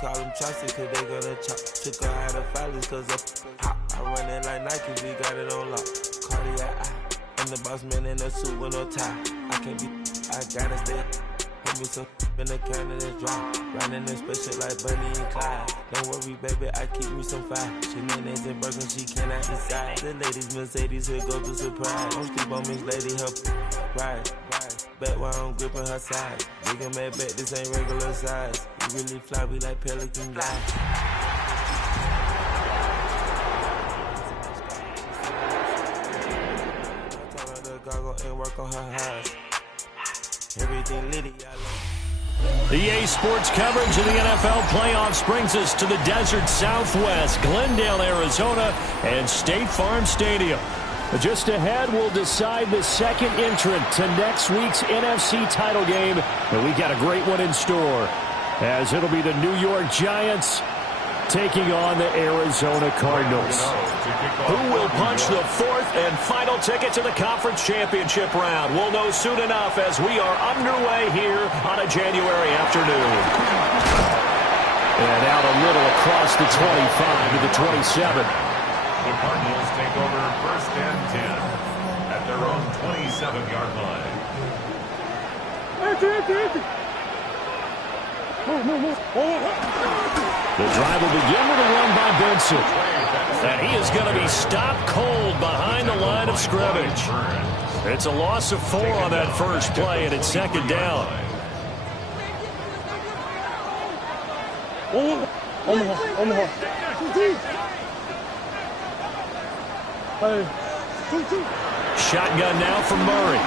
call them chopsticks, cause they gonna chop. Took her out of filers, cause of pop. I run it like Nike, we got it on lock. Cardiac eye. I'm the boss man in a suit with no tie. I can't be, I gotta stay. Put me some in the can and it's dry. Riding this special like Bunny and Clyde. Don't worry, baby, I keep me some fire. She mayonnaise and burger, she cannot decide. The ladies Mercedes, here go to surprise. Don't sleep on Miss Lady, help ride. Bet while I'm gripping her side. Big and mad bet, this ain't regular size. We really fly, we like Pelican guys. And work on her eyes. Everything litty, I love. EA Sports coverage of the NFL playoffs brings us to the desert Southwest, Glendale, Arizona, and State Farm Stadium. Just ahead, we'll decide the second entrant to next week's NFC title game, and we got a great one in store, as it'll be the New York Giants taking on the Arizona Cardinals. Who will punch the fourth and final ticket to the conference championship round? We'll know soon enough as we are underway here on a January afternoon. And out a little across the 25 to the 27. The Cardinals take over first and 10 at their own 27-yard line. The drive will begin with a run by Benson. And he is going to be stopped cold behind the line of scrimmage. It's a loss of 4 on that first play, and it's second down. Shotgun now from Murray.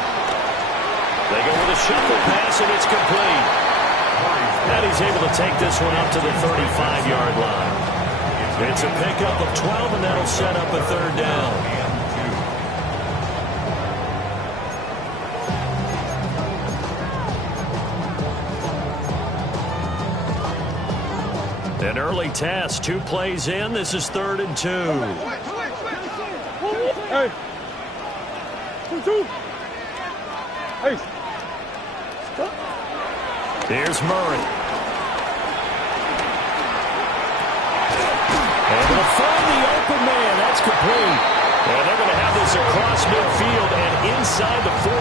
They go with a shuffle pass, and it's complete. And he's able to take this one up to the 35-yard line. It's a pickup of 12, and that'll set up a third down. An early test, 2 plays in. This is 3rd and 2. Hey. 2. Hey. Here's Murray. Able to find the open man. That's complete. And they're going to have this across midfield and inside the 45.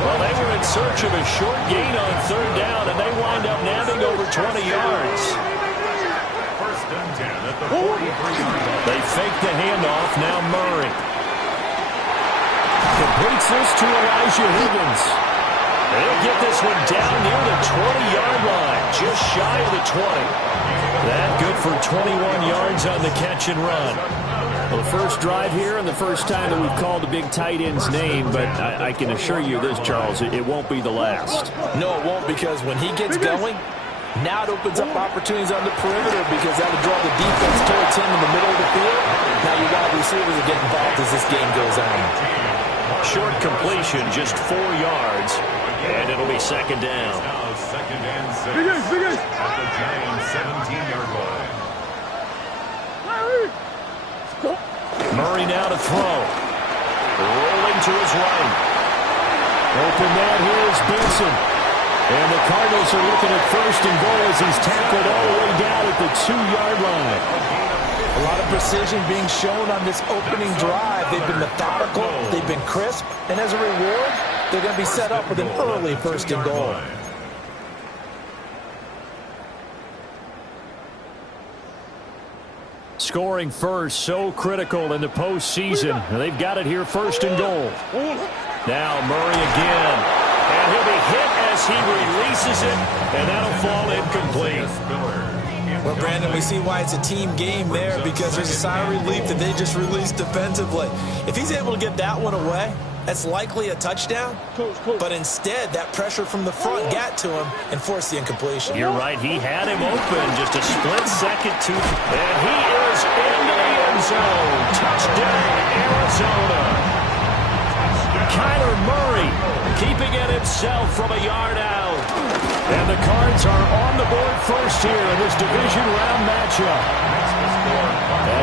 Well, they were in search of a short gain on 3rd down, and they wind up nabbing over 20 yards. First and 10 at the 43-yard line. They fake the handoff. Now Murray completes this to Elijah Higgins. They'll get this one down near the 20-yard line, just shy of the 20. That good for 21 yards on the catch and run. Well, the first drive here and the first time that we've called the big tight end's name, but I can assure you this, Charles, it won't be the last. No, it won't, because when he gets going, now it opens up opportunities on the perimeter because that'll draw the defense towards him in the middle of the field. Now you wide receivers will get involved as this game goes on. Short completion, just 4 yards, and it'll be second down. Now second and 6 at the Giants' 17-yard line. Murray now to throw. Rolling to his right. Open man here is Benson. And the Cardinals are looking at first and goal as he's tackled all the way down at the 2-yard line. A lot of precision being shown on this opening drive. They've been methodical, they've been crisp, and as a reward, they're going to be set up with an early first and goal. Scoring first, so critical in the postseason. They've got it here, first and goal. Now Murray again. And he'll be hit as he releases it, and that'll fall incomplete. Well, Brandon, we see why it's a team game there, because there's a sigh of relief that they just released defensively. If he's able to get that one away, that's likely a touchdown. But instead, that pressure from the front got to him and forced the incompletion. You're right. He had him open. Just a split second to... And he is in the end zone. Touchdown, Arizona. Kyler Murray keeping it himself from a yard out. And the Cards are on the board first here in this division round matchup.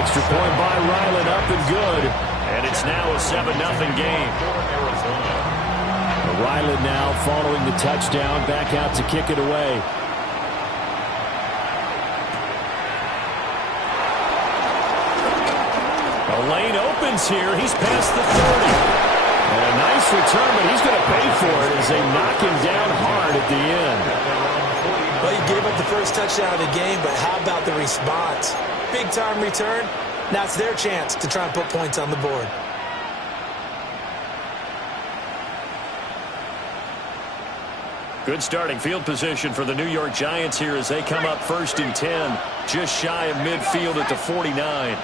Extra point by Ryland, up and good. And it's now a 7-0 game. Ryland now following the touchdown, back out to kick it away. The lane opens here. He's past the 30. And a nice return, but he's going to pay for it as they knock him down hard at the end. Well, he gave up the first touchdown of the game, but how about the response? Big-time return. Now it's their chance to try and put points on the board. Good starting field position for the New York Giants here as they come up 1st and 10, just shy of midfield at the 49.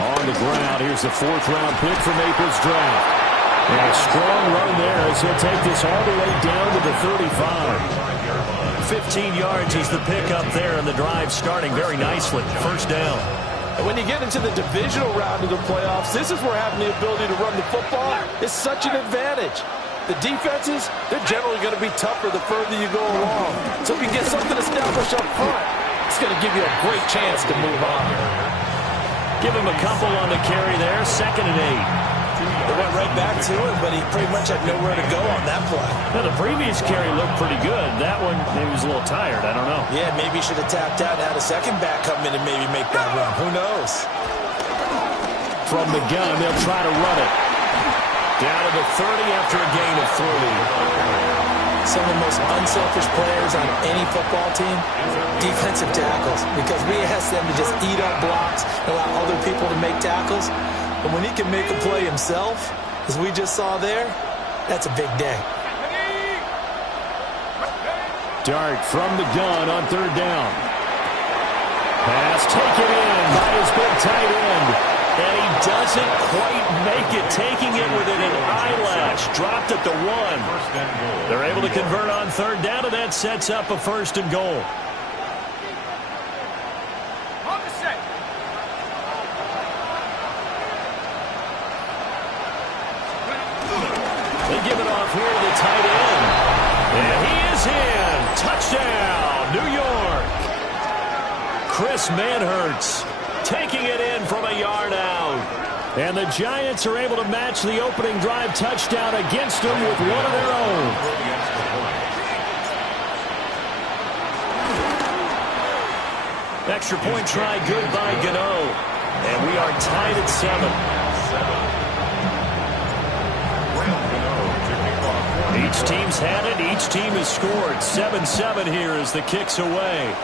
On the ground, here's the 4th-round pick from April's draft. And a strong run there as he'll take this all the way down to the 35. 15 yards is the pick up there, and the drive starting very nicely. 1st down. And when you get into the divisional round of the playoffs, this is where having the ability to run the football is such an advantage. The defenses, they're generally going to be tougher the further you go along. So if you get something established up front, it's going to give you a great chance to move on. Give him a couple on the carry there. 2nd and 8. They went right back to it, but he pretty much had nowhere to go on that play. Now, the previous carry looked pretty good. That one, maybe he was a little tired. I don't know. Yeah, maybe he should have tapped out and had a second back come in and maybe make that run. Who knows? From the gun, they'll try to run it. Down to the 30 after a gain of 3. Some of the most unselfish players on any football team, defensive tackles, because we ask them to just eat up blocks and allow other people to make tackles. But when he can make a play himself, as we just saw there, that's a big day. Dart from the gun on 3rd down. Pass taken in by his big tight end. And he doesn't quite make it, taking it within an eyelash. Dropped at the 1. They're able to convert on 3rd down, and that sets up a 1st and goal. They give it off here to the tight end. And he is in. Touchdown, New York. Chris Manhertz taking it in from a yard out. And the Giants are able to match the opening drive touchdown against them with one of their own. Extra point try good by Gano. And we are tied at 7. Each team's had it. Each team has scored. 7-7 here as the kick's away.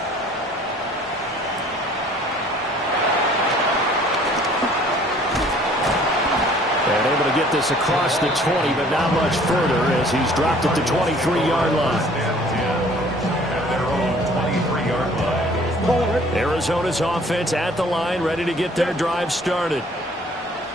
And able to get this across the 20, but not much further as he's dropped at the 23-yard line. Arizona's offense at the line, ready to get their drive started.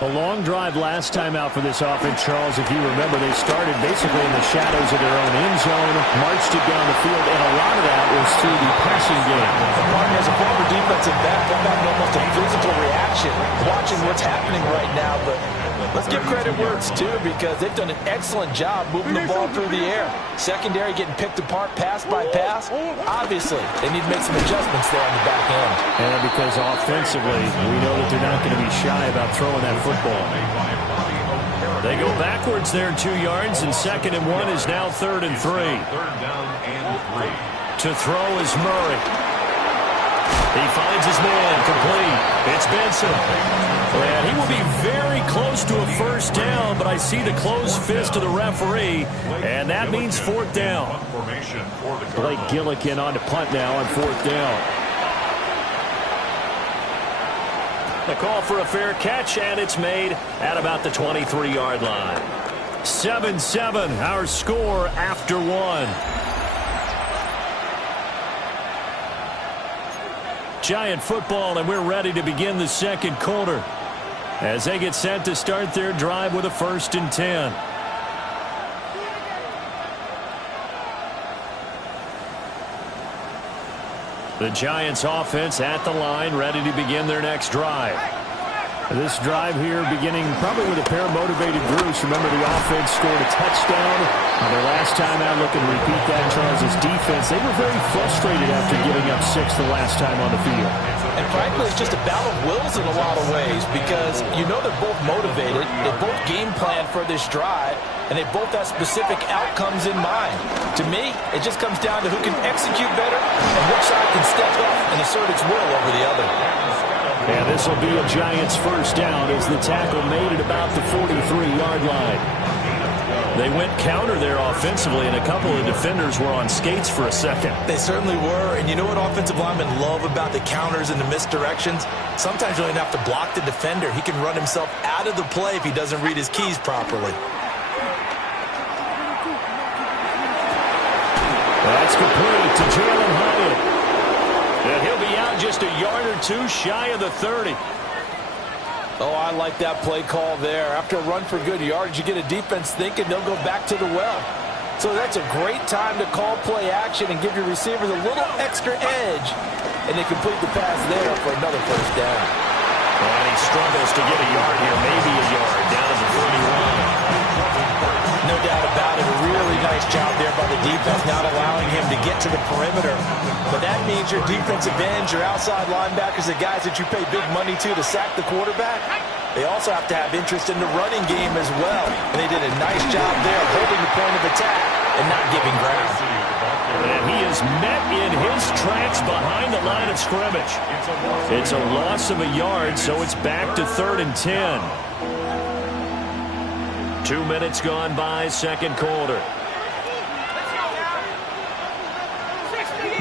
A long drive last time out for this offense, Charles. If you remember, they started basically in the shadows of their own end zone, marched it down the field, and a lot of that was through the passing game. Martin, as a former defensive back, I'm having almost a physical reaction watching what's happening right now. But let's give credit where it's due, because they've done an excellent job moving the ball through the air. Secondary getting picked apart pass by pass. Obviously, they need to make some adjustments there on the back end. And because offensively, we know that they're not going to be shy about throwing that football. They go backwards there 2 yards, and 2nd and 1 is now 3rd and 3. 3rd down and 3. To throw is Murray. He finds his man, complete. It's Benson. And he will be very close to a 1st down, but I see the closed fist of the referee, and that means 4th down. Blake Gillikin on to punt now on 4th down. The call for a fair catch, and it's made at about the 23-yard line. 7-7, our score after 1. Giant football, and we're ready to begin the 2nd quarter as they get set to start their drive with a 1st and 10. The Giants offense at the line, ready to begin their next drive. This drive here beginning probably with a pair of motivated groups. Remember, the offense scored a touchdown on their last time out. Looking to repeat that. Charles' defense, they were very frustrated after giving up 6 the last time on the field. And frankly, it's just a battle of wills in a lot of ways because you know they're both motivated, they both game plan for this drive, and they both have specific outcomes in mind. To me, it just comes down to who can execute better and which side can step up and assert its will over the other. And this will be a Giants first down as the tackle made at about the 43-yard line. They went counter there offensively, and a couple of defenders were on skates for a second. They certainly were, and you know what offensive linemen love about the counters and the misdirections? Sometimes you don't even have to block the defender. He can run himself out of the play if he doesn't read his keys properly. That's complete to Jalen Hyatt. And he'll be out just a yard or two shy of the 30. Oh, I like that play call there. After a run for good yardage, you get a defense thinking they'll go back to the well. So that's a great time to call play action and give your receivers a little extra edge. And they complete the pass there for another first down. And he struggles to get a yard here, maybe a yard, down to the 31. No doubt about it. A really nice job there by the defense, not allowing him to get to the perimeter. But that means your defensive ends, your outside linebackers, the guys that you pay big money to sack the quarterback, they also have to have interest in the running game as well. And they did a nice job there holding the point of attack and not giving ground. And he is met in his tracks behind the line of scrimmage. It's a loss of a yard, so it's back to 3rd and 10. 2 minutes gone by, second quarter.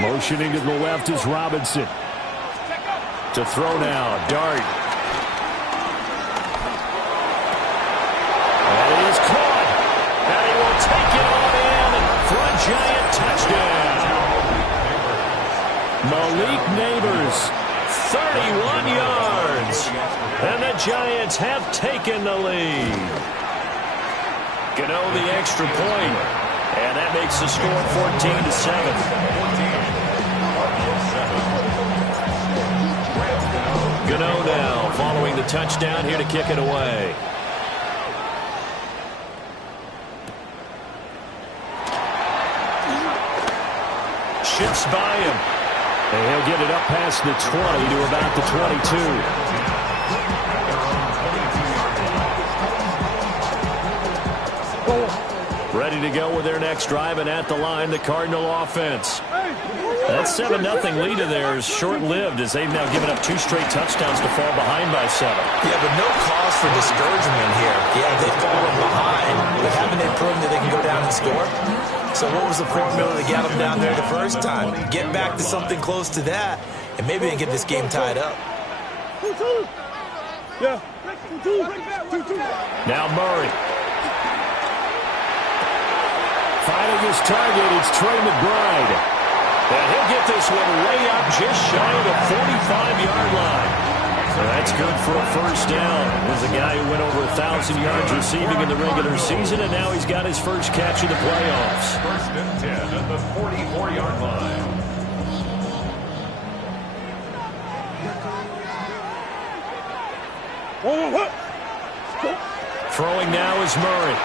Motioning to the left is Robinson. To throw now, Dart. And it is caught. And he will take it on in for a Giant touchdown. Malik Neighbors, 31 yards. And the Giants have taken the lead. Gano the extra point, and that makes the score 14-7. Gano now following the touchdown here to kick it away. Shifts by him, and he'll get it up past the 20 to about the 22. Ready to go with their next drive, and at the line, the Cardinal offense. That 7-0 lead of theirs short-lived as they've now given up 2 straight touchdowns to fall behind by 7. Yeah, but no cause for discouragement here. Yeah, they've fallen behind, but haven't they proven that they can go down and score? So what was the formula to get them down there the first time? Get back to something close to that, and maybe they can get this game tied up. Now Murray. Finding his target, it's Trey McBride. And he'll get this one way up just shy of the 45-yard line. So that's good for a first down. Was a guy who went over 1,000 yards receiving in the regular season, and now he's got his first catch of the playoffs. 1st and 10 at the 44-yard line. Throwing now is Murray.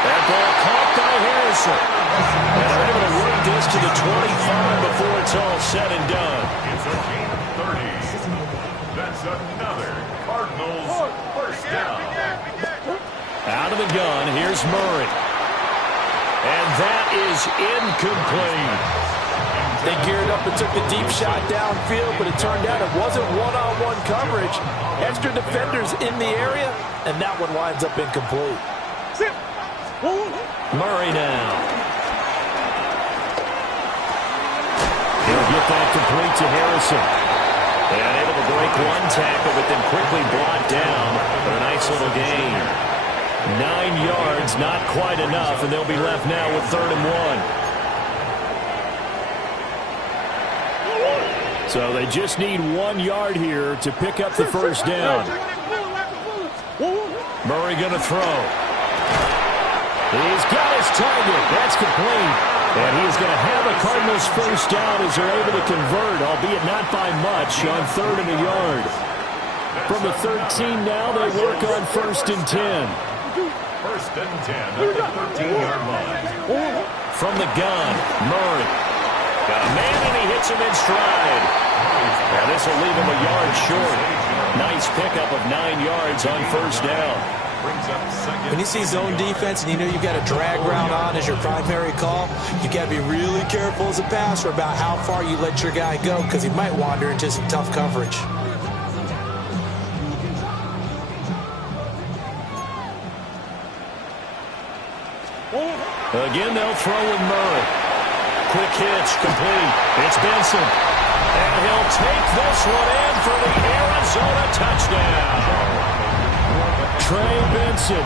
That ball caught by Harrison. And they're able to work this to the 25 before it's all said and done. It's a gain of 30. That's another Cardinals first down. Out of the gun, here's Murray. And that is incomplete. They geared up and took the deep shot downfield, but it turned out it wasn't one-on-one coverage. Extra defenders in the area, and that one winds up incomplete. Murray now. He'll get that complete to Harrison. And able to break one tackle, but then quickly brought down for a nice little gain. 9 yards, not quite enough, and they'll be left now with 3rd and 1. So they just need 1 yard here to pick up the first down. Murray going to throw. He's got his target. That's complete. And he is going to have a Cardinals first down as they're able to convert, albeit not by much, on 3rd and a yard. From the 13 now, they work on 1st and 10. 1st and 10 at the 13-yard line. From the gun, Murray. Got a man hits him in stride. Now this will leave him a yard short. Nice pickup of 9 yards on first down. When you see zone defense and you know you've got a drag route on as your primary call, you've got to be really careful as a passer about how far you let your guy go because he might wander into some tough coverage. Again, they'll throw with Murray. Quick hitch, complete. It's Benson. And he'll take this one in for the Arizona touchdown. Trey Benson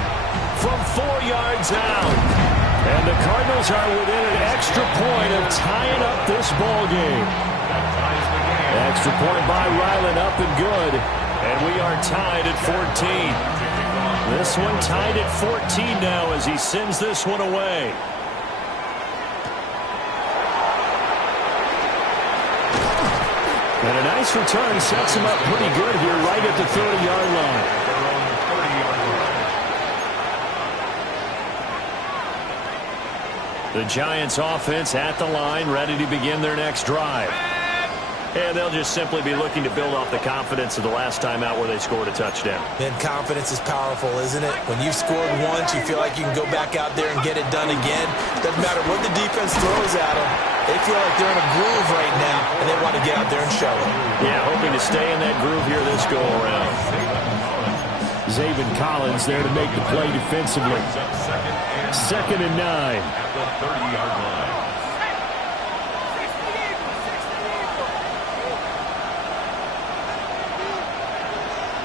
from 4 yards out. And the Cardinals are within an extra point of tying up this ball game. Extra point by Ryland, up and good. And we are tied at 14. This one tied at 14 now as he sends this one away. And a nice return sets him up pretty good here right at the 30-yard line. The Giants offense at the line, ready to begin their next drive. And they'll just simply be looking to build off the confidence of the last time out where they scored a touchdown. Man, confidence is powerful, isn't it? When you've scored once, you feel like you can go back out there and get it done again. Doesn't matter what the defense throws at them. They feel like they're in a groove right now, and they want to get out there and show it. Yeah, hoping to stay in that groove here this go-around. Zaven Collins there to make the play defensively. 2nd and 9. At the 30-yard line.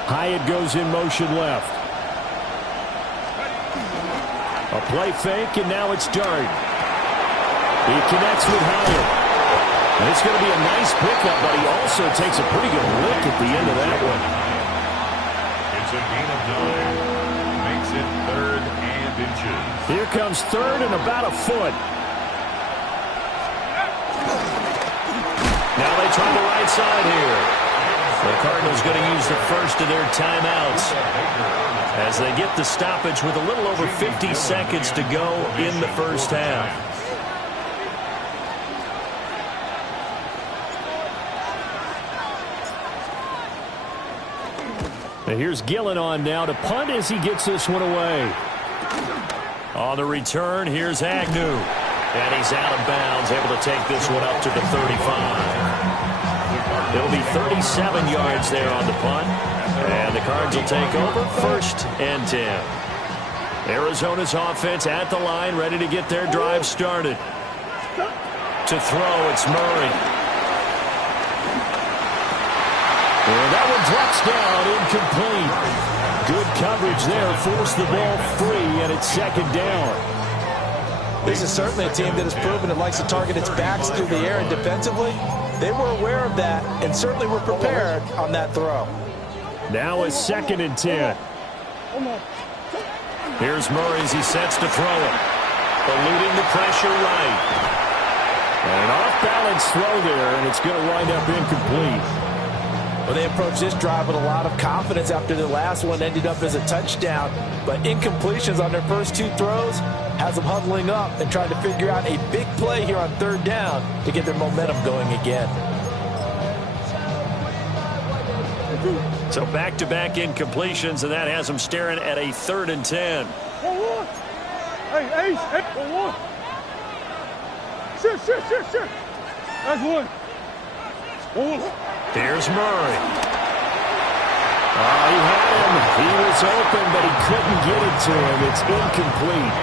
Hyatt goes in motion left. A play fake, and now it's Dart. He connects with Hyatt. And it's going to be a nice pickup, but he also takes a pretty good lick at the end of that one. It's a gain of 9. Makes it 3rd and inches. Here comes 3rd and about a foot. Now they try the right side here. The Cardinals going to use the first of their timeouts as they get the stoppage with a little over 50 seconds to go in the first half. Now here's Gillen on now to punt as he gets this one away. On the return, here's Agnew. And he's out of bounds, able to take this one up to the 35. It'll be 37 yards there on the punt. And the Cards will take over 1st and 10. Arizona's offense at the line, ready to get their drive started. To throw, it's Murray. And that one drops down, incomplete. Good coverage there, forced the ball free, and it's 2nd down. This is certainly a team that has proven it likes to target its backs through the air, and defensively, they were aware of that and certainly were prepared on that throw. Now it's 2nd and 10. Here's Murray as he sets to throw it. Eluding the pressure right. And an off-balance throw there, and it's going to wind up incomplete. Well, they approached this drive with a lot of confidence after the last one ended up as a touchdown. But incompletions on their first 2 throws has them huddling up and trying to figure out a big play here on 3rd down to get their momentum going again. So back-to-back incompletions, and that has them staring at a 3rd and 10. Hey, Ace, 1. Sit. That's 1. Here's Murray. Oh, he had him. He was open, but he couldn't get it to him. It's incomplete.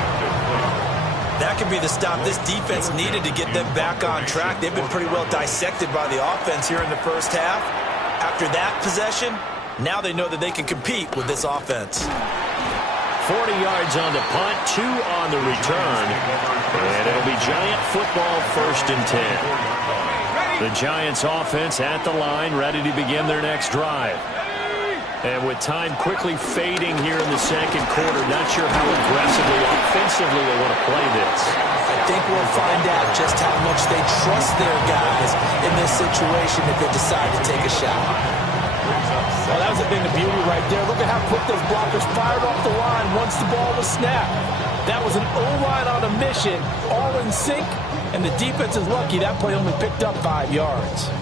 That could be the stop this defense needed to get them back on track. They've been pretty well dissected by the offense here in the first half. After that possession, now they know that they can compete with this offense. 40 yards on the punt, 2 on the return. And it'll be Giant football 1st and 10. The Giants offense at the line, ready to begin their next drive. And with time quickly fading here in the 2nd quarter, not sure how aggressively, offensively they want to play this. I think we'll find out just how much they trust their guys in this situation if they decide to take a shot. Well, that was a thing of beauty right there. Look at how quick those blockers fired off the line once the ball was snapped. That was an O-line on a mission, all in sync, And the defense is lucky that play only picked up 5 yards.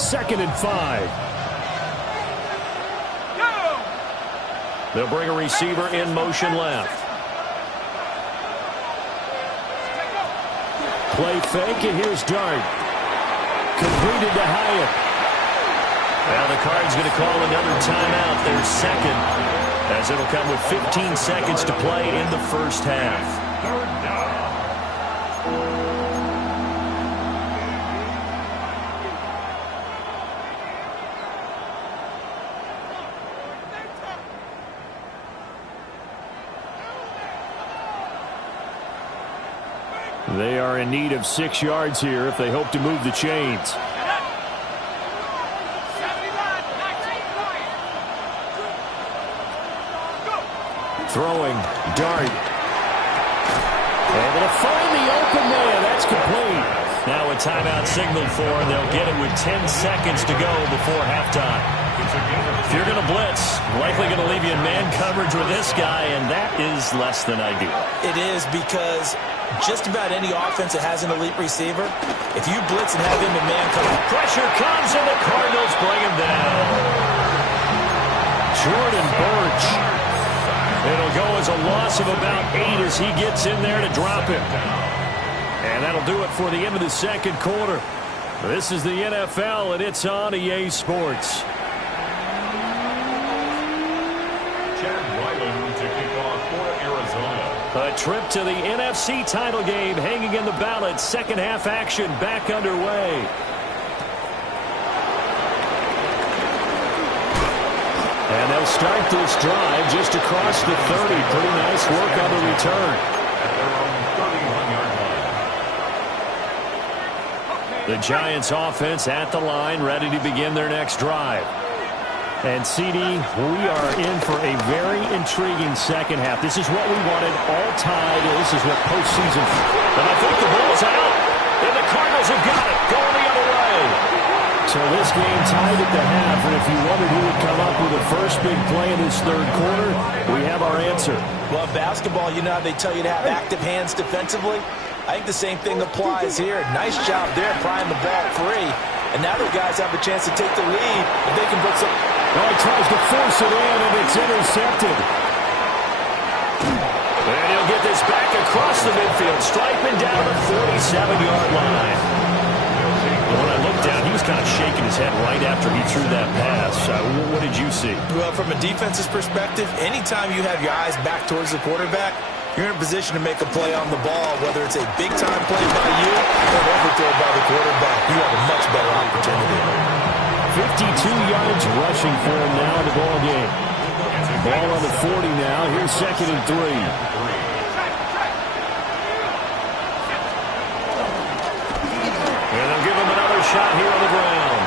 2nd and 5. They'll bring a receiver in motion left. Play fake, and here's Dart. Completed to Hyatt. Now the Cards going to call another timeout, their second, as it'll come with 15 seconds to play in the first half. They are in need of 6 yards here if they hope to move the chains. Throwing, Dart. Able to find the open man. That's complete. Now a timeout signaled for, and they'll get it with 10 seconds to go before halftime. If you're going to blitz, likely going to leave you in man coverage with this guy, and that is less than ideal. It is, because just about any offense that has an elite receiver, if you blitz and have him in man coverage, pressure comes, and the Cardinals bring him down. Jordan Burch. It'll go as a loss of about 8 as he gets in there to drop it. And that'll do it for the end of the second quarter. This is the NFL, and it's on EA Sports. A trip to the NFC title game hanging in the balance. Second half action back underway. And they'll start this drive just across the 30. Pretty nice work on the return. The Giants offense at the line, ready to begin their next drive. And CD, we are in for a very intriguing second half. This is what we wanted, all tied. This is what postseason. And I think the ball's out. And the Cardinals have got it, going the other way. So this game tied at the half, and if you wondered who would come up with the first big play in this third quarter, we have our answer. Well, basketball, you know how they tell you to have active hands defensively? I think the same thing applies here. Nice job there, prying the ball free. And now the guys have a chance to take the lead if they can put some... Well, he tries to force it in, and it's intercepted. And he'll get this back across the midfield, striping down the 47-yard line. When I looked down, he was kind of shaking his head right after he threw that pass. What did you see? Well, from a defense's perspective, anytime you have your eyes back towards the quarterback, you're in a position to make a play on the ball, whether it's a big-time play by you or an overthrow by the quarterback. You have a much better opportunity. 52 yards rushing for him now in the ball game. Ball on the 40 now. Here's 2nd and 3. And they'll give him another shot here on the ground.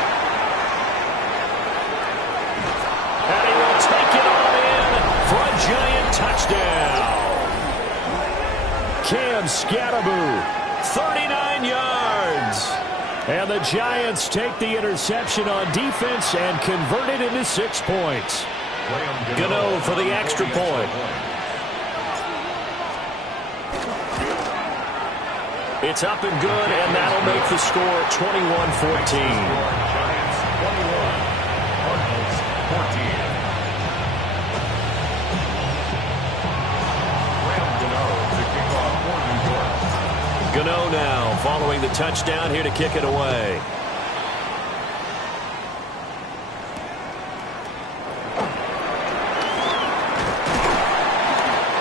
And he will take it on in for a Giant touchdown. Cam Scatterboo, 39 yards. And the Giants take the interception on defense and convert it into 6 points. Gano for the extra point. It's up and good, and that'll make the score 21-14. Giants 21, Cardinals 14. Gano now following the touchdown here to kick it away.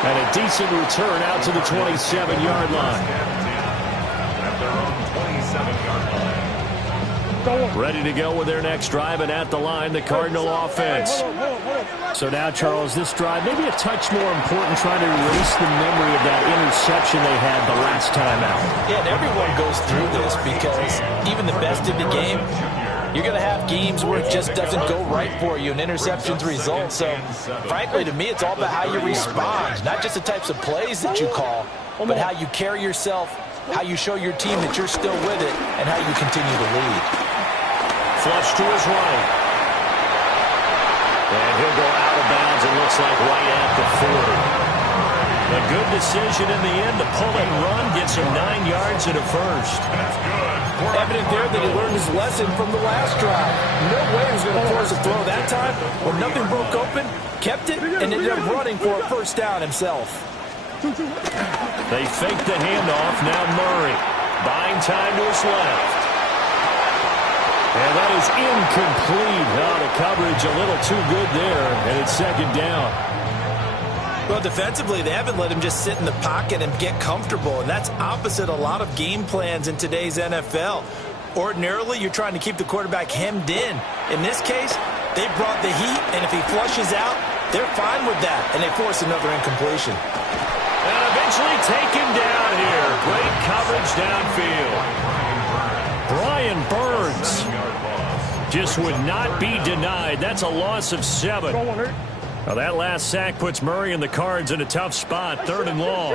And a decent return out to the 27-yard line. At their own 27-yard line. Ready to go with their next drive, and at the line, the Cardinal offense. So now, Charles, this drive, maybe a touch more important, trying to erase the memory of that interception they had the last time out. Yeah, and everyone goes through this because even the best in the game, you're going to have games where it just doesn't go right for you, and interceptions result. So, frankly, to me, it's all about how you respond, not just the types of plays that you call, but how you carry yourself, how you show your team that you're still with it, and how you continue to lead. Flush to his right. And he'll go out of bounds, it looks like right at the 40. A good decision in the end to pull and run, gets him 9 yards and a first. That's good. Evident there that he learned his lesson from the last drive. No way he was going to force a throw that time. When nothing broke open, kept it, and ended up running for a first down himself. They fake the handoff. Now Murray buying time to his left. And that is incomplete. Now the coverage a little too good there, and it's second down. Well, defensively, they haven't let him just sit in the pocket and get comfortable, and that's opposite a lot of game plans in today's NFL. Ordinarily, you're trying to keep the quarterback hemmed in. In this case, they brought the heat, and if he flushes out, they're fine with that, and they force another incompletion. And eventually taken down here. Great coverage downfield. Brian Burns just would not be denied. That's a loss of 7. Now that last sack puts Murray and the Cards in a tough spot. 3rd and long.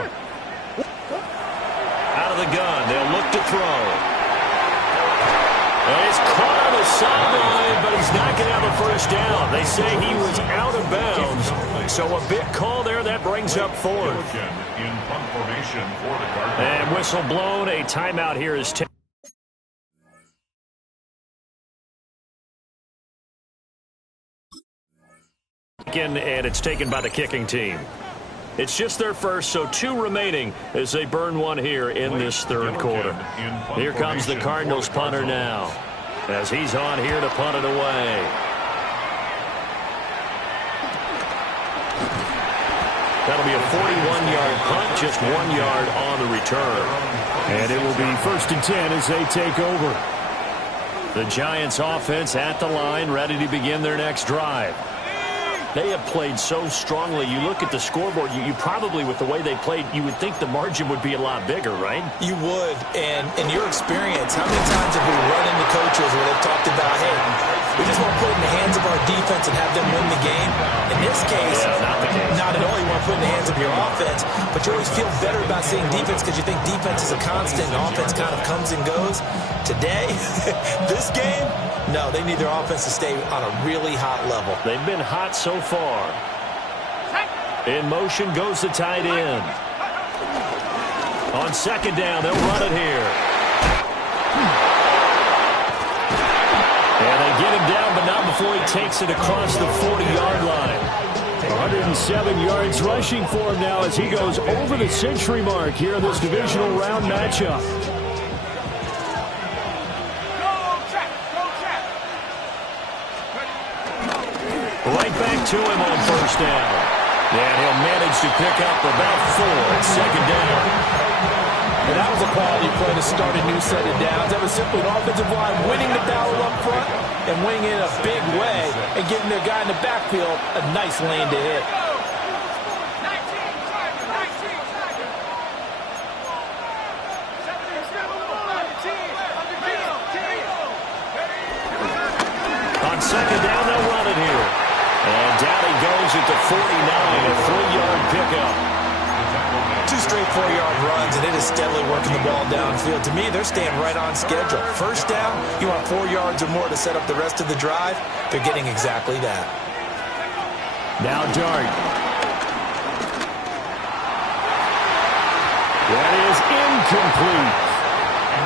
Out of the gun. They'll look to throw. And he's caught on the sideline, but he's not going to have a first down. They say he was out of bounds. So a big call there. That brings up 4th. In punt formation for the Cardinals. And whistle blown. A timeout here is taken. And it's taken by the kicking team. It's just their first, so 2 remaining as they burn one here in this 3rd quarter. Here comes the Cardinals punter now as he's on here to punt it away. That'll be a 41-yard punt, just 1 yard on the return. And it will be 1st and 10 as they take over. The Giants offense at the line, ready to begin their next drive. They have played so strongly. You look at the scoreboard, you probably, with the way they played, you would think the margin would be a lot bigger, right? You would. And in your experience, how many times have we run into coaches where they've talked about, hey, we just want to put it in the hands of our defense and have them win the game? In this case, not at all. You want to put it in the hands of your offense, but you always feel better about seeing defense because you think defense is a constant and offense kind of comes and goes. Today, this game, no, they need their offense to stay on a really hot level. They've been hot so far. In motion goes the tight end. On 2nd down, they'll run it here. And they get him down, but not before he takes it across the 40-yard line. 107 yards rushing for him now as he goes over the century mark here in this divisional round matchup. Right back to him on 1st down. And he'll manage to pick up about 4 at 2nd down. And that was a quality play to start a new set of downs. That was simply an offensive line winning the battle up front and winning it in a big way and giving their guy in the backfield a nice lane to hit. On 2nd down, they'll run it here. And down he goes at the 49, a 3-yard pickup. 2 straight 4-yard runs, and it is steadily working the ball downfield. To me, they're staying right on schedule. 1st down, you want 4 yards or more to set up the rest of the drive. They're getting exactly that. Now Dart. That is incomplete.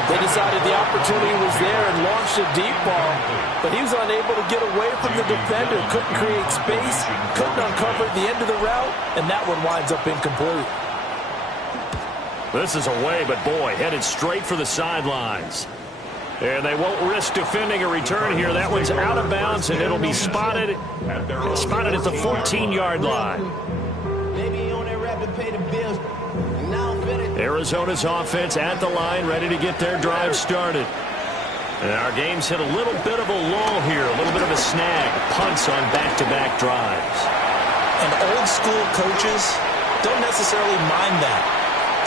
They decided the opportunity was there and launched a deep ball, but he was unable to get away from the defender, couldn't create space, couldn't uncover the end of the route, and that one winds up incomplete. This is away, but boy, headed straight for the sidelines. And they won't risk defending a return here. That one's out of bounds, and it'll be spotted at the 14-yard line. Arizona's offense at the line, ready to get their drive started. And our game's hit a little bit of a lull here, a little bit of a snag. Punts on back-to-back drives. And old-school coaches don't necessarily mind that.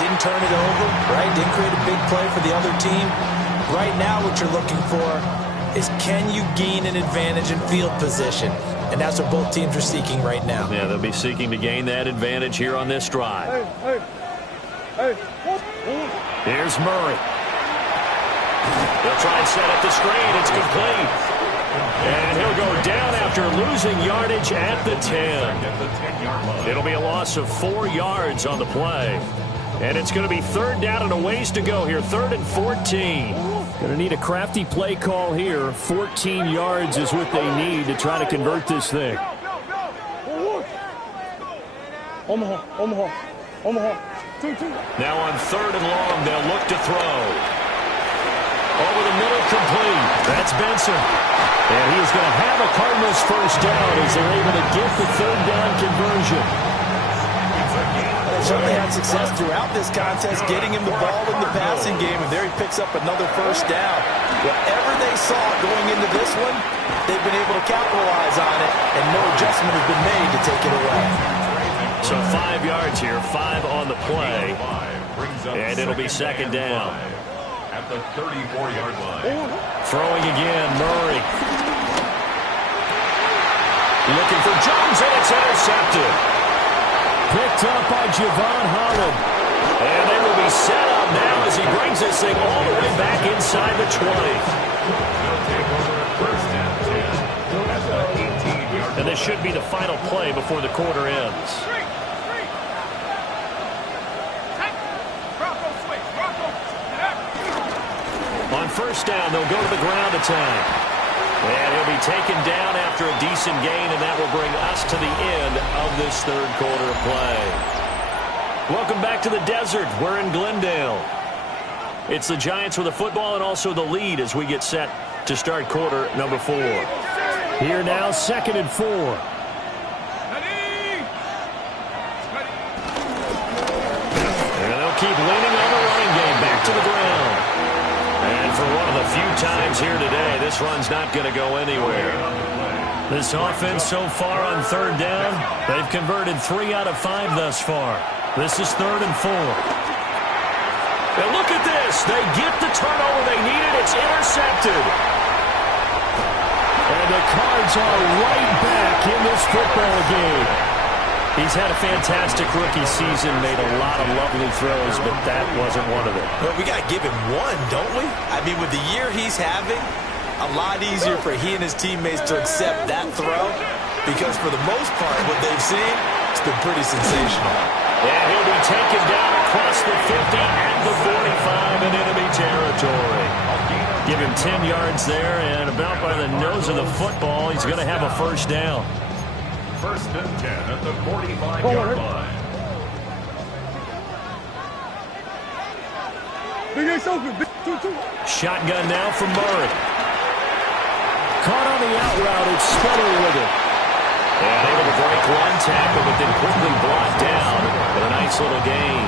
Didn't turn it over, right? Didn't create a big play for the other team. Right now what you're looking for is can you gain an advantage in field position? And that's what both teams are seeking right now. Yeah, they'll be seeking to gain that advantage here on this drive. Here's Murray. They'll try and set up the screen. It's complete. And he'll go down after losing yardage at the 10. It'll be a loss of 4 yards on the play. And it's going to be third down and a ways to go here. 3rd and 14. Going to need a crafty play call here. 14 yards is what they need to try to convert this thing. Omaha. Now on 3rd and long, they'll look to throw. Over the middle, complete. That's Benson. And he's going to have a Cardinals first down as they're able to get the 3rd down conversion. They certainly had success throughout this contest getting him the ball in the passing game, and there he picks up another first down. Whatever they saw going into this one, they've been able to capitalize on it, and no adjustment has been made to take it away. So 5 yards here, 5 on the play, and it'll be 2nd down. At the 34-yard line. Throwing again, Murray. Looking for Jones, and it's intercepted. Picked up by Javon Holland. And they will be set up now as he brings this thing all the way back inside the 20. He'll take over at 1st and 10 at the 18-yard line. And this should be the final play before the quarter ends. On 1st down, they'll go to the ground attack. And he'll be taken down after a decent gain, and that will bring us to the end of this 3rd quarter of play. Welcome back to the desert. We're in Glendale. It's the Giants with the football and also the lead as we get set to start quarter number 4. Here now, 2nd and 4. And they'll keep leaning on the running game back to the ground. And for one of the few times here today, this run's not going to go anywhere. This offense so far on 3rd down, they've converted 3 out of 5 thus far. This is 3rd and 4. And look at this. They get the turnover they needed. It's intercepted. And the Cards are right back in this football game. He's had a fantastic rookie season, made a lot of lovely throws, but that wasn't one of them. But we got to give him one, don't we? I mean, with the year he's having, a lot easier for he and his teammates to accept that throw because for the most part, what they've seen, it's been pretty sensational. And he'll be taken down across the 50 and the 45 in enemy territory. Give him 10 yards there, and about by the nose of the football, he's going to have a first down. 1st and 10 at the 45-yard line. Shotgun now from Murray. Caught on the out route. It's Spiller with it. And able to break one tackle, but then quickly brought down. But a nice little gain.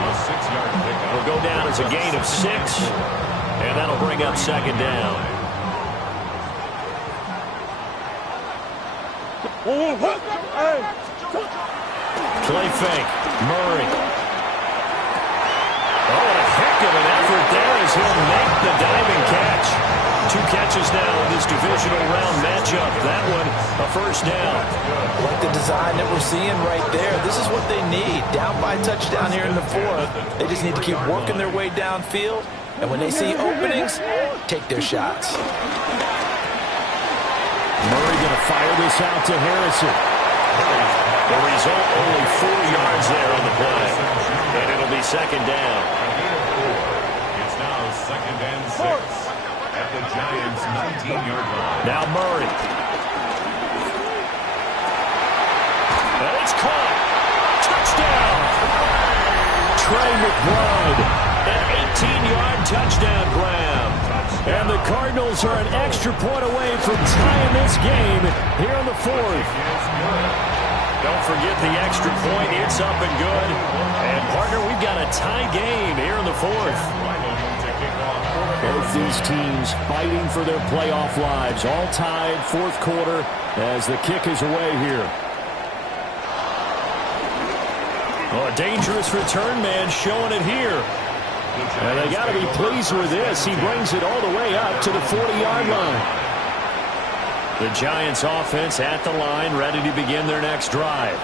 It'll go down as a gain of 6. And that'll bring up 2nd down. Play fake. Murray. Oh, what a heck of an effort there as he'll make the diving catch. 2 catches now in this divisional round matchup. That one, a first down. Like the design that we're seeing right there. This is what they need. Down by a touchdown here in the 4th. They just need to keep working their way downfield. And when they see openings, take their shots. Murray going to fire this out to Harrison. The result, only 4 yards there on the play. And it'll be 2nd down. It's now 2nd and 6 at the Giants' 19-yard line. Now Murray. And it's caught. Touchdown. Trey McBride. An 18-yard touchdown grab. And the Cardinals are an extra point away from tying this game here in the 4th. Don't forget the extra point. It's up and good. And, partner, we've got a tie game here in the 4th. Both these teams fighting for their playoff lives. All tied, 4th quarter as the kick is away here. Oh, a dangerous return man showing it here. And they got to be pleased with this. He brings it all the way up to the 40-yard line. The Giants offense at the line, ready to begin their next drive.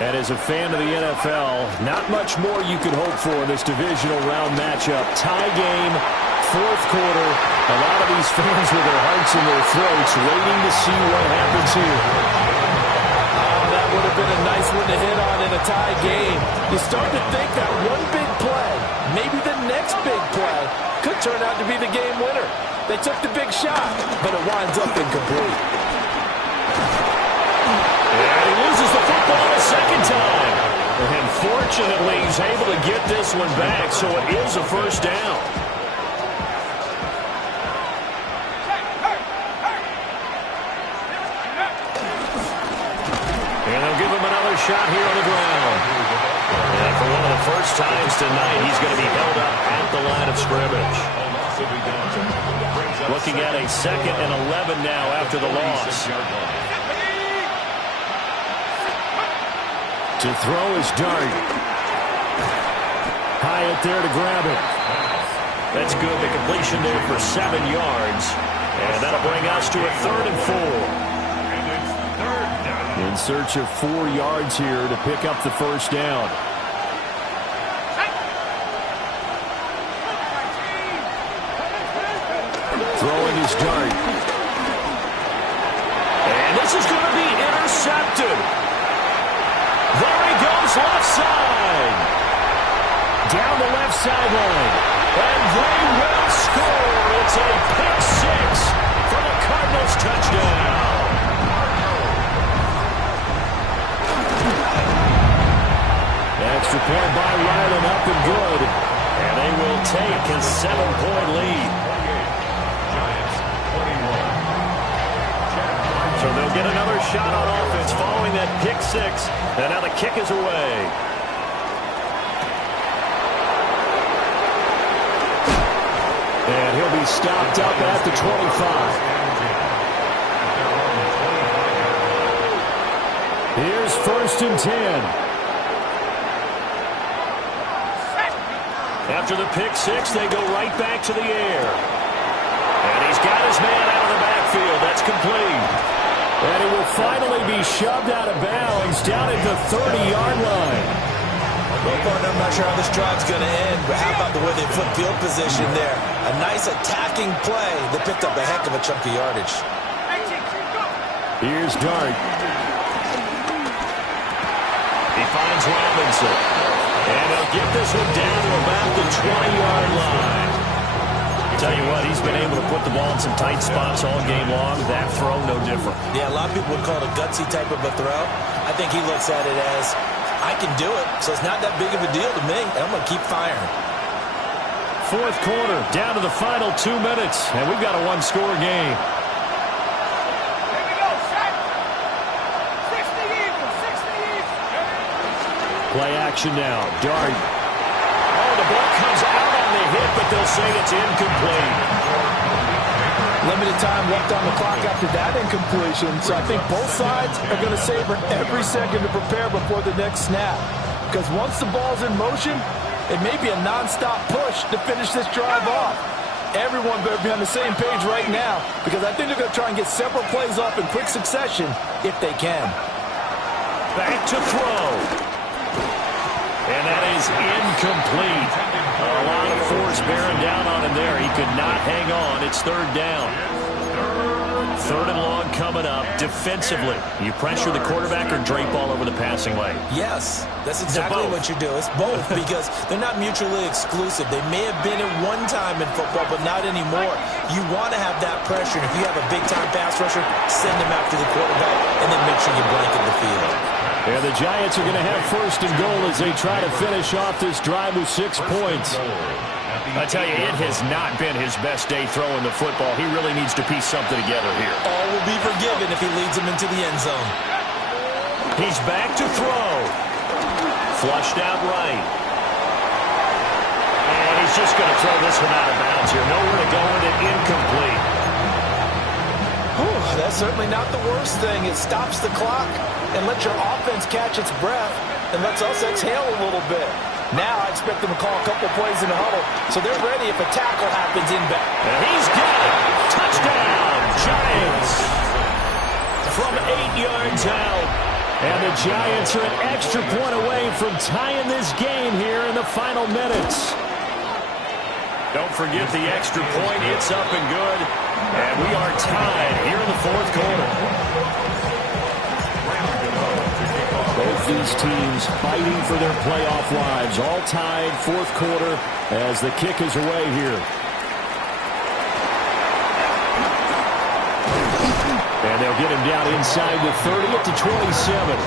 And as a fan of the NFL, not much more you could hope for in this divisional round matchup. Tie game, fourth quarter. A lot of these fans with their hearts in their throats waiting to see what happens here. That would have been a nice one to hit on in a tie game. You start to think that one big play, maybe the next big play, could turn out to be the game winner. They took the big shot, but it winds up incomplete. And he loses the football a second time. And fortunately, he's able to get this one back, so it is a first down. And they'll give him another shot here on the ground. And for one of the first times tonight, he's going to be held up at the line of scrimmage. Looking at a 2nd and 11 now after the loss. To throw is Dart. Hyatt there to grab it. That's good. The completion there for 7 yards. And that'll bring us to a 3rd and 4. In search of 4 yards here to pick up the first down. Throwing is Dart. And this is going to be intercepted. There he goes, left side. Down the left sideline. And they will score. It's a pick 6 for the Cardinals touchdown. That's prepared by Ryland, up and good. And they will take a 7-point lead. So they'll get another shot on offense following that pick 6. And now the kick is away. And he'll be stopped up at the 25. Here's 1st and 10. After the pick 6, they go right back to the air. And he's got his man out of the backfield. That's complete. And he will finally be shoved out of bounds down at the 30-yard line. Well, partner, I'm not sure how this drive's going to end, but how about the way they put field position there? A nice attacking play that picked up a heck of a chunk of yardage. Here's Dart. He finds Robinson. And he'll get this one down to about the 20-yard line. Tell you what, he's been able to put the ball in some tight spots all game long. That throw, no different. Yeah, a lot of people would call it a gutsy type of a throw. I think he looks at it as, I can do it, so it's not that big of a deal to me, and I'm going to keep firing. 4th quarter, down to the final 2 minutes, and we've got a 1-score game. Play action now. Dart. Oh, the ball comes out on the hit, but they'll say it's incomplete. Limited time left on the clock after that incompletion, so I think both sides are going to savor every second to prepare before the next snap. Because once the ball's in motion, it may be a non-stop push to finish this drive off. Everyone better be on the same page right now, because I think they're going to try and get several plays off in quick succession if they can. Back to throw. And that is incomplete. A lot of force bearing down on him there. He could not hang on. It's 3rd down. 3rd and long coming up. Defensively, you pressure the quarterback or drape all over the passing lane? Yes, that's exactly what you do. It's both because they're not mutually exclusive. They may have been at one time in football, but not anymore. You want to have that pressure. And if you have a big-time pass rusher, send him after the quarterback and then make sure you blanket the field. And the Giants are going to have 1st and goal as they try to finish off this drive with 6 points. I tell you, it has not been his best day throwing the football. He really needs to piece something together here. All will be forgiven if he leads them into the end zone. He's back to throw. Flushed out right. And he's just going to throw this one out of bounds here. Nowhere to go with it. Incomplete. Whew, that's certainly not the worst thing. It stops the clock and lets your offense catch its breath and lets us exhale a little bit. Now I expect them to call a couple plays in the huddle, so they're ready if a tackle happens in back. And he's got it. Touchdown, Giants. From 8 yards out. And the Giants are an extra point away from tying this game here in the final minutes. Don't forget the extra point. It's up and good. And we are tied here in the fourth quarter. Both these teams fighting for their playoff lives. All tied fourth quarter as the kick is away here. And they'll get him down inside the 30 at the 27.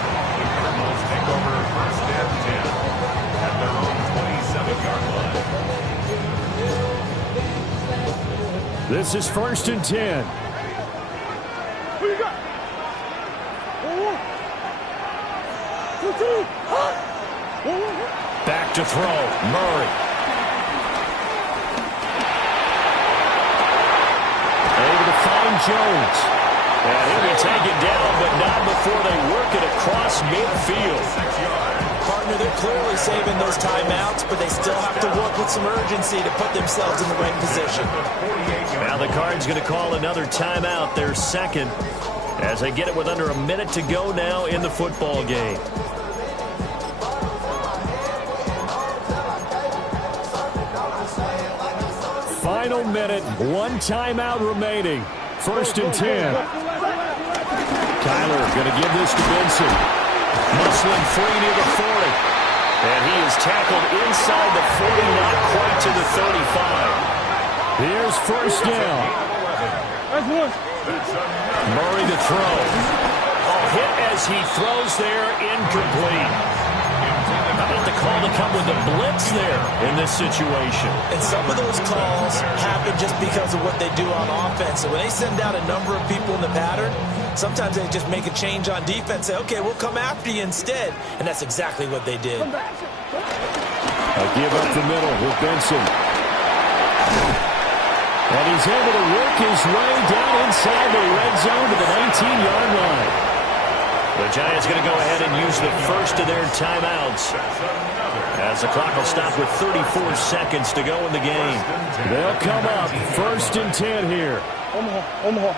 Cardinals take over first and 10 at their own 27-yard line. This is first and 10. Who you got? Back to throw. Murray. Able to find Jones. And he'll be taken down, but not before they work it across midfield. Partner, they're clearly saving those timeouts, but they still have to work with some urgency to put themselves in the right position. Now the Card's going to call another timeout, their second, as they get it with under a minute to go now in the football game. Final minute, one timeout remaining. First and 10. Kyler going to give this to Benson. Muscling free near the 40. And he is tackled inside the 40, not quite to the 35. Here's first down. Murray to throw. A hit as he throws there, incomplete. How about the call to come with the blitz there in this situation? And some of those calls happen just because of what they do on offense. So when they send out a number of people in the pattern, sometimes they just make a change on defense, say, okay, we'll come after you instead. And that's exactly what they did. A give up the middle with Benson. And he's able to work his way down inside the red zone to the 19-yard line. The Giants going to go ahead and use the first of their timeouts, as the clock will stop with 34 seconds to go in the game. They'll come up first and 10 here. Omaha.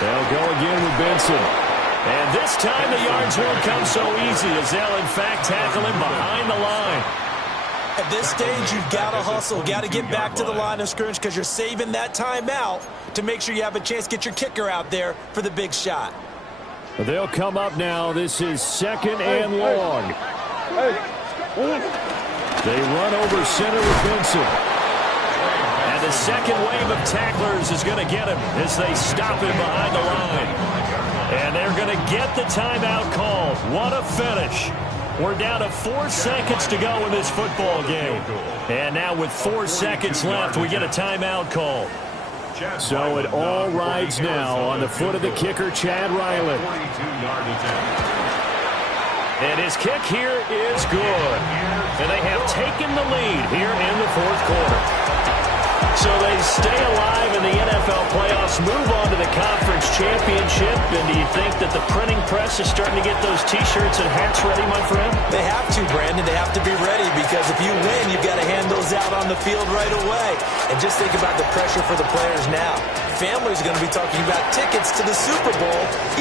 They'll go again with Benson. And this time the yards won't come so easy, as they'll in fact tackle him behind the line. At this stage, you've got to hustle, got to get back to the line of scrimmage because you're saving that timeout to make sure you have a chance to get your kicker out there for the big shot. They'll come up now. This is second and long. They run over center with Benson. And the second wave of tacklers is going to get him as they stop him behind the line. And they're going to get the timeout called. What a finish. We're down to 4 seconds to go in this football game. And now with 4 seconds left, we get a timeout call. So it all rides now on the foot of the kicker, Chad Ryland. And his kick here is good. And they have taken the lead here in the fourth quarter. So they stay alive in the NFL playoffs, move on to the conference championship. And do you think that the printing press is starting to get those T-shirts and hats ready, my friend? They have to, Brandon. They have to be ready because if you win, you've got to hand those out on the field right away. And just think about the pressure for the players now. Families are going to be talking about tickets to the Super Bowl.